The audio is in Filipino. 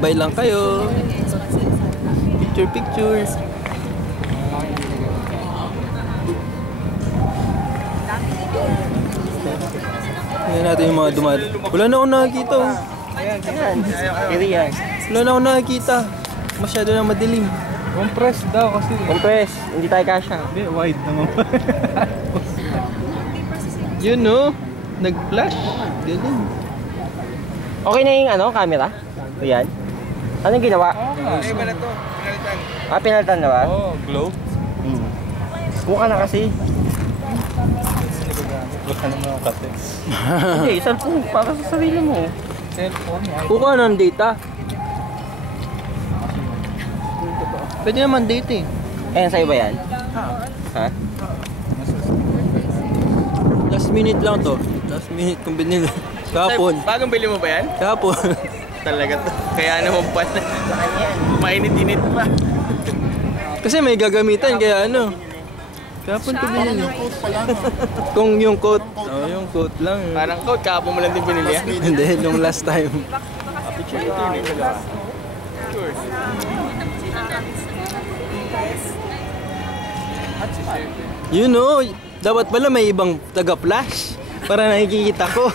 Tambay lang kayo. Picture. Tingnan natin yung mga dumad. Wala na akong nakikita. Ayan. Wala na akong nakikita. Masyado na madilim. Compress daw kasi. Compress, hindi tayo kasha. Hindi, wide naman. Yun no, nag-flash. Galing. Okay na yung ano, camera? Ayan. Anong ginawa? Okay ba na to? Pinalitan. Pinalitan na ba? Oo, glow. Buka na kasi. Buka naman kasi. Hindi, cellphone para sa sarili mo. Cellphone, Kukuha ng data. Pwede naman data eh. Ayan, sa'yo ba yan? Ha? Last minute lang to. Last minute kung binili. Kahapon. Bagong bili mo ba yan? Kahapon. Talaga to. Kaya naman pa. Mainit-init pa. Kasi may gagamitan kaya ano. Kahapon ko binili. Kung yung coat. Oh, yung coat lang. Parang coat, kahapon mo lang din binili yan. Hindi, nung last time. Picture ito yun. You know, dapat pala may ibang taga-flash para nakikita ko.